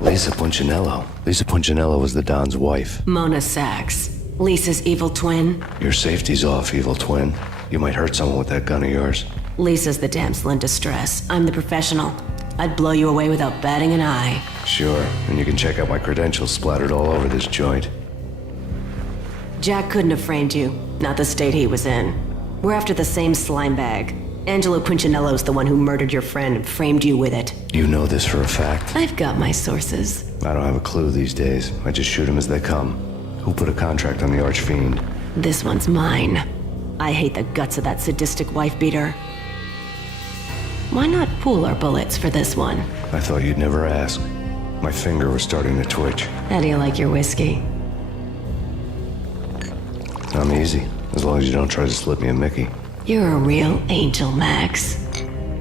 Lisa Punchinello. Lisa Punchinello was the Don's wife. Mona Sachs. Lisa's evil twin. Your safety's off, evil twin. You might hurt someone with that gun of yours. Lisa's the damsel in distress. I'm the professional. I'd blow you away without batting an eye. Sure, and you can check out my credentials splattered all over this joint. Jack couldn't have framed you. Not the state he was in. We're after the same slime bag. Angelo Punchinello's the one who murdered your friend and framed you with it. You know this for a fact. I've got my sources. I don't have a clue these days. I just shoot them as they come. Who put a contract on the Archfiend? This one's mine. I hate the guts of that sadistic wife-beater. Why not pool our bullets for this one? I thought you'd never ask. My finger was starting to twitch. How do you like your whiskey? I'm easy, as long as you don't try to slip me a Mickey. You're a real angel, Max.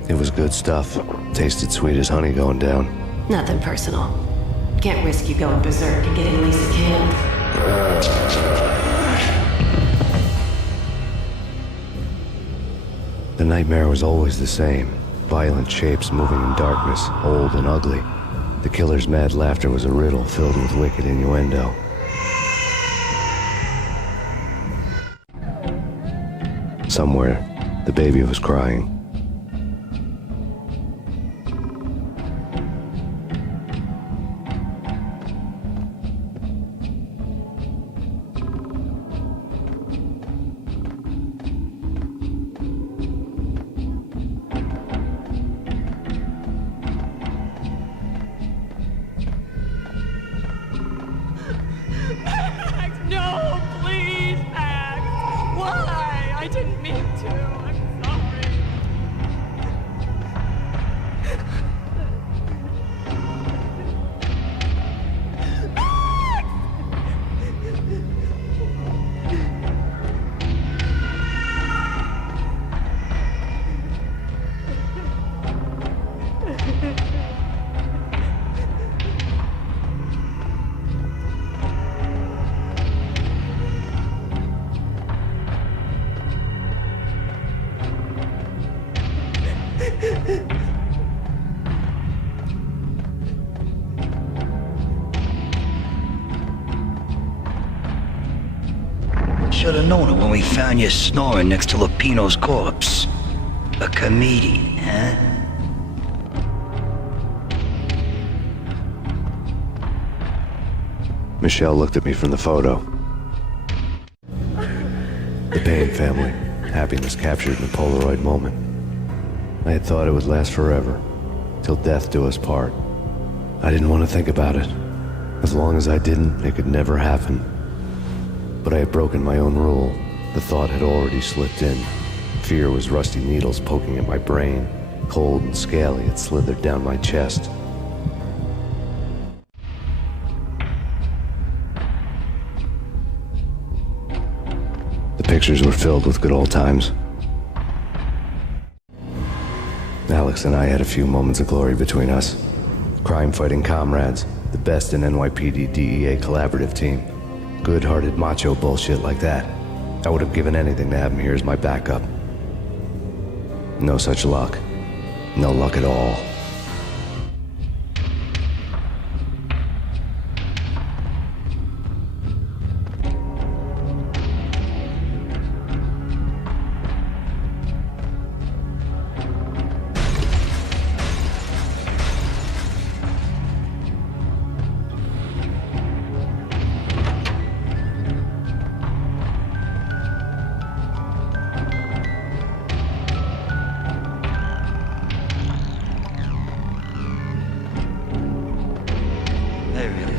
It was good stuff. Tasted sweet as honey going down. Nothing personal. Can't risk you going berserk and getting Lisa killed. The nightmare was always the same. Violent shapes moving in darkness, old and ugly. The killer's mad laughter was a riddle filled with wicked innuendo. Somewhere, the baby was crying. Max, no, please, Max. Why? I didn't mean to. I'm sorry. Should have known it when we found you snoring next to Lupino's corpse. A comedian, huh? Michelle looked at me from the photo. The Payne family. Happiness captured in a Polaroid moment. I had thought it would last forever, till death do us part. I didn't want to think about it. As long as I didn't, it could never happen. But I had broken my own rule. The thought had already slipped in. Fear was rusty needles poking at my brain. Cold and scaly, it slithered down my chest. The pictures were filled with good old times. Alex and I had a few moments of glory between us. Crime-fighting comrades, the best in NYPD DEA collaborative team. Good-hearted macho bullshit like that. I would have given anything to have him here as my backup. No such luck. No luck at all.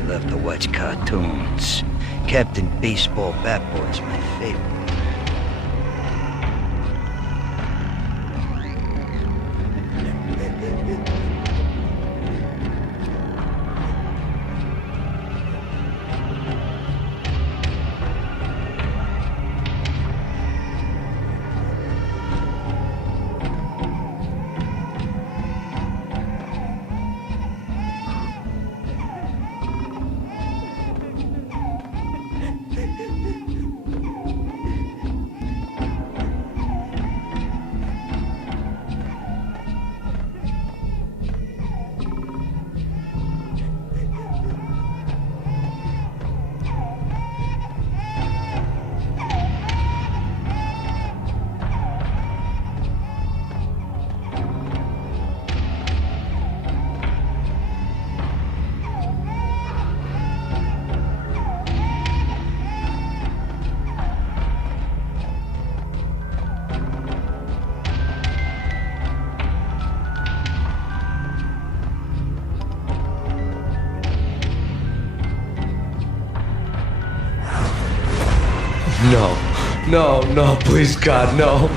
Love to watch cartoons. Captain Baseball Bat Boy's my favorite. No, no, please, God, no.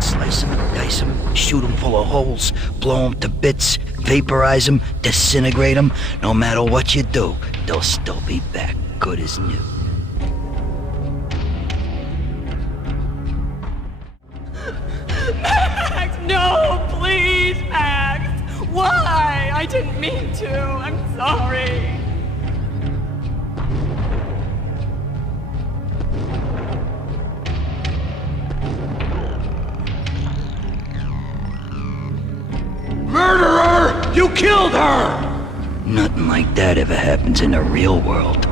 Slice them, dice them, shoot them full of holes, blow them to bits, vaporize them, disintegrate them. No matter what you do, they'll still be back good as new. Max, no, please, Max. Why? I didn't mean to. I'm sorry. Murderer! You killed her! Nothing like that ever happens in the real world.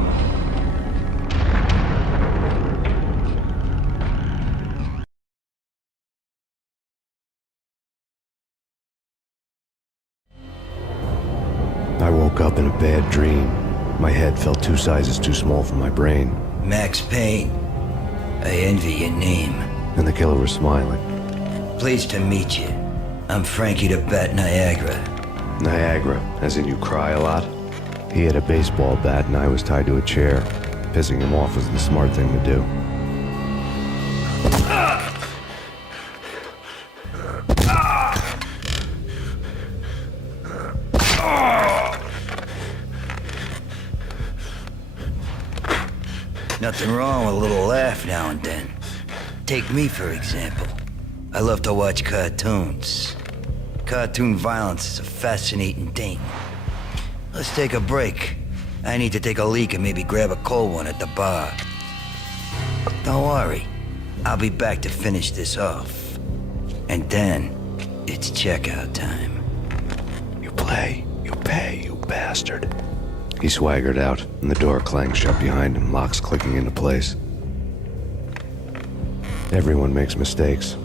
I woke up in a bad dream. My head felt 2 sizes too small for my brain. Max Payne. I envy your name. And the killer was smiling. Pleased to meet you. I'm Frankie the Bat Niagara. Niagara, as in you cry a lot? He had a baseball bat and I was tied to a chair. Pissing him off was the smart thing to do. Nothing wrong with a little laugh now and then. Take me, for example. I love to watch cartoons. Cartoon violence is a fascinating thing. Let's take a break. I need to take a leak and maybe grab a cold one at the bar. Don't worry. I'll be back to finish this off. And then, it's checkout time. You play, you pay, you bastard. He swaggered out, and the door clanged shut behind him, locks clicking into place. Everyone makes mistakes.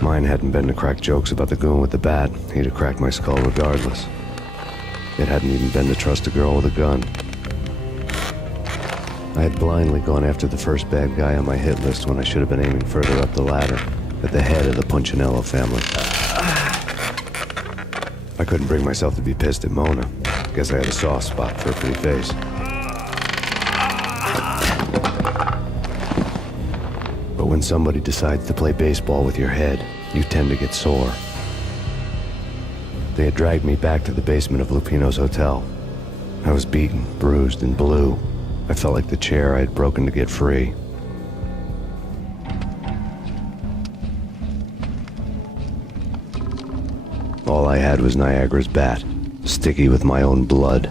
Mine hadn't been to crack jokes about the goon with the bat. He'd have cracked my skull regardless. It hadn't even been to trust a girl with a gun. I had blindly gone after the first bad guy on my hit list when I should have been aiming further up the ladder, at the head of the Punchinello family. I couldn't bring myself to be pissed at Mona. Guess I had a soft spot for a pretty face. But when somebody decides to play baseball with your head, you tend to get sore. They had dragged me back to the basement of Lupino's hotel. I was beaten, bruised, and blue. I felt like the chair I had broken to get free. All I had was Niagara's bat, sticky with my own blood.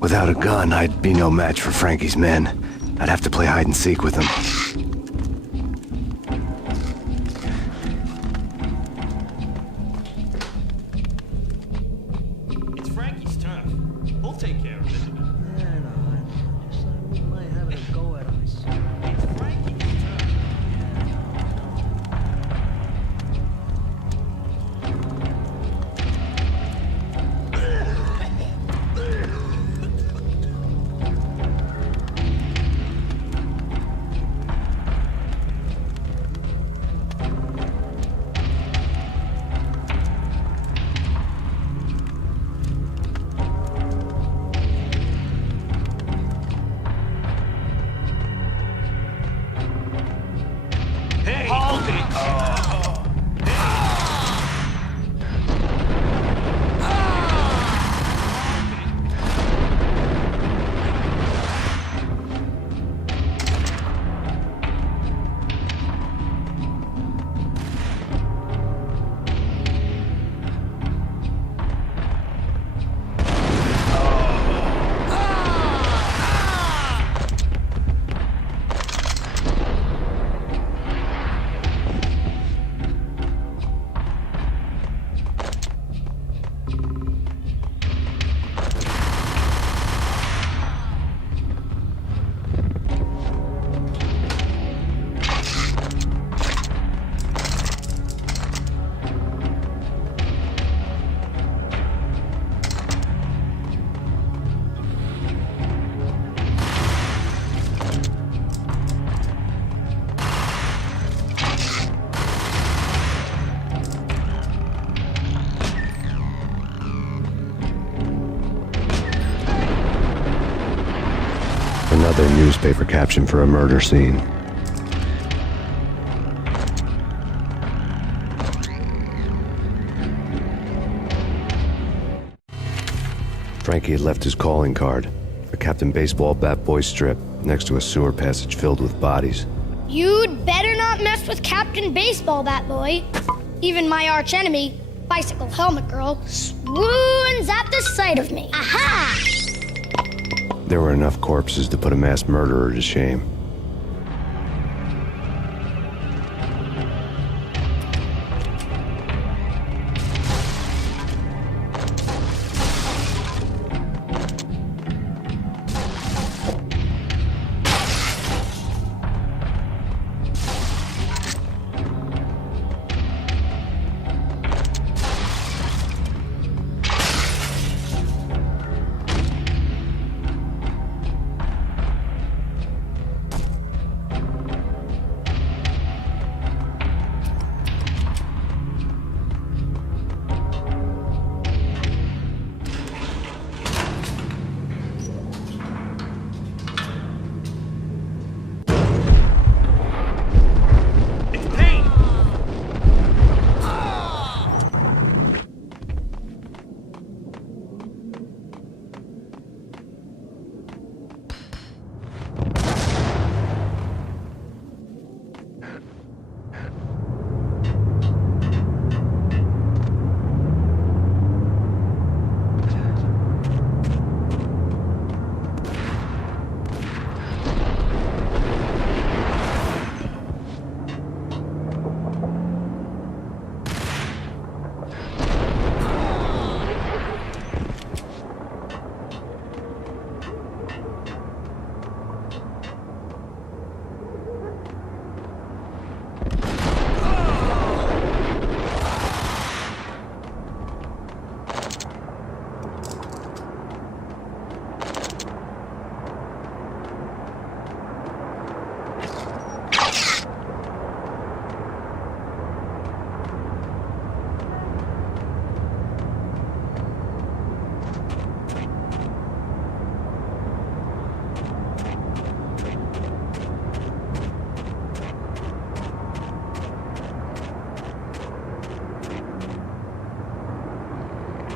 Without a gun, I'd be no match for Frankie's men. I'd have to play hide and seek with them. It's Frankie's turn. We'll take care of it. We might have a go at us. It's Frankie's turn. Hey! Hold it! Another newspaper caption for a murder scene. Frankie had left his calling card, a Captain Baseball bat boy strip, next to a sewer passage filled with bodies. You'd better not mess with Captain Baseball Bat Boy. Even my archenemy, Bicycle Helmet Girl, swoons at the sight of me. Aha! There were enough corpses to put a mass murderer to shame.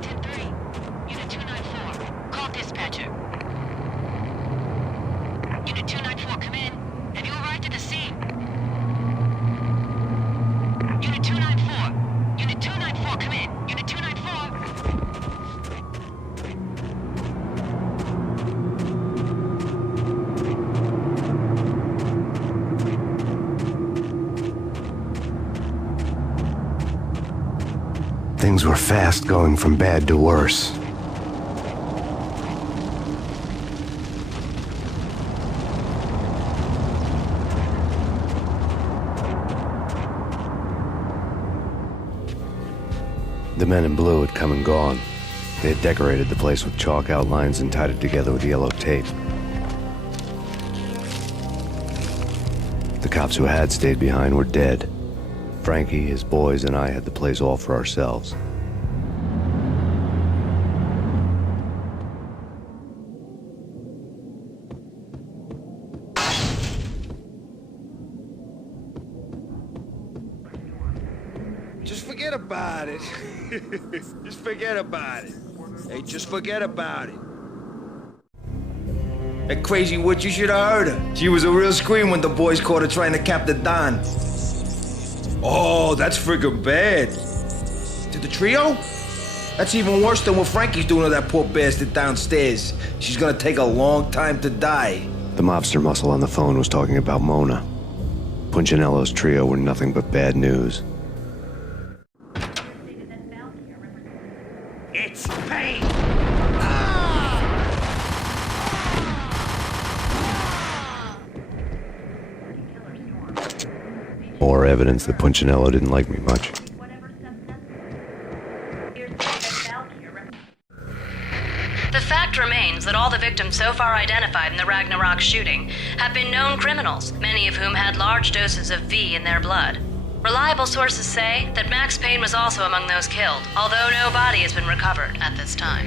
It's Payne! Things were fast going from bad to worse. The men in blue had come and gone. They had decorated the place with chalk outlines and tied it together with yellow tape. The cops who had stayed behind were dead. Frankie, his boys, and I had the place all for ourselves. Just forget about it. Just forget about it. Hey, just forget about it. That crazy witch, you should have heard her. She was a real scream when the boys caught her trying to cap the Don. Oh, that's friggin' bad. To the trio? That's even worse than what Frankie's doing to that poor bastard downstairs. She's gonna take a long time to die. The mobster muscle on the phone was talking about Mona. Punchinello's trio were nothing but bad news. It's Payne! More evidence that Punchinello didn't like me much. The fact remains that all the victims so far identified in the Ragnarok shooting have been known criminals, many of whom had large doses of V in their blood. Reliable sources say that Max Payne was also among those killed, although no body has been recovered at this time.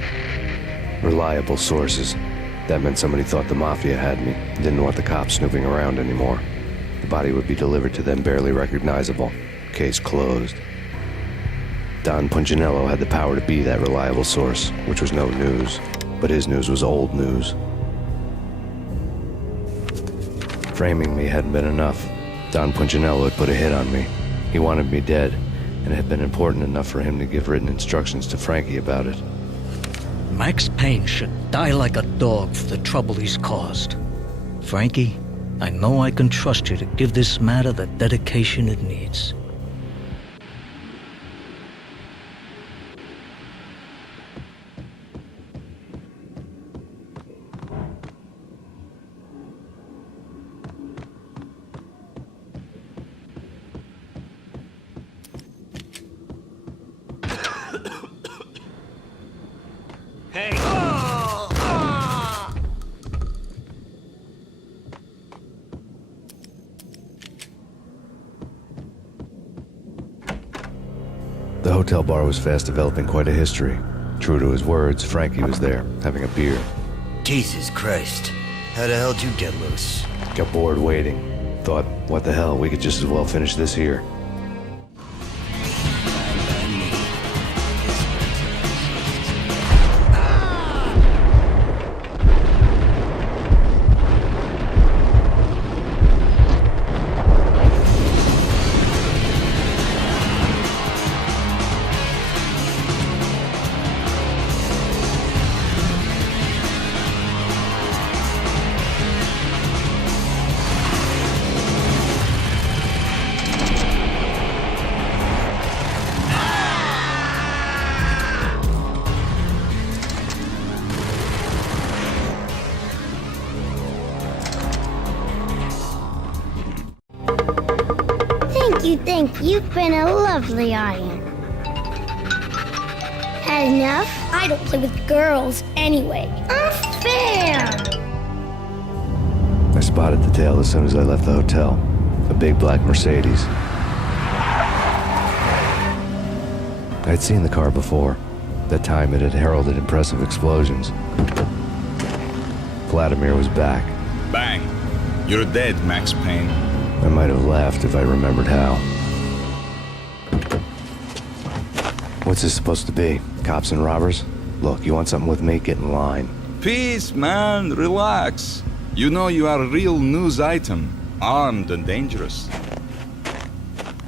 Reliable sources. That meant somebody thought the Mafia had me, didn't want the cops snooping around anymore. The body would be delivered to them barely recognizable. Case closed. Don Punchinello had the power to be that reliable source, which was no news. But his news was old news. Framing me hadn't been enough. Don Punchinello had put a hit on me. He wanted me dead, and it had been important enough for him to give written instructions to Frankie about it. Max Payne should die like a dog for the trouble he's caused. Frankie, I know I can trust you to give this matter the dedication it needs. Hey! The hotel bar was fast developing quite a history. True to his words, Frankie was there, having a beer. Jesus Christ. How the hell did you get loose? Got bored waiting. Thought, what the hell, we could just as well finish this here. Thank you. You've been a lovely iron. Had enough? I don't play with girls anyway. Unfair! I spotted the tail as soon as I left the hotel. A big black Mercedes. I'd seen the car before. That time it had heralded impressive explosions. Vladimir was back. Bang! You're dead, Max Payne. I might have laughed if I remembered how. What's this supposed to be? Cops and robbers? Look, you want something with me? Get in line. Peace, man. Relax. You know you are a real news item. Armed and dangerous.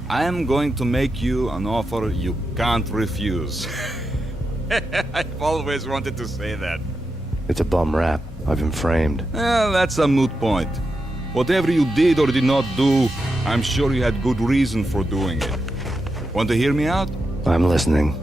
I am going to make you an offer you can't refuse. I've always wanted to say that. It's a bum rap. I've been framed. Well, that's a moot point. Whatever you did or did not do, I'm sure you had good reason for doing it. Want to hear me out? I'm listening.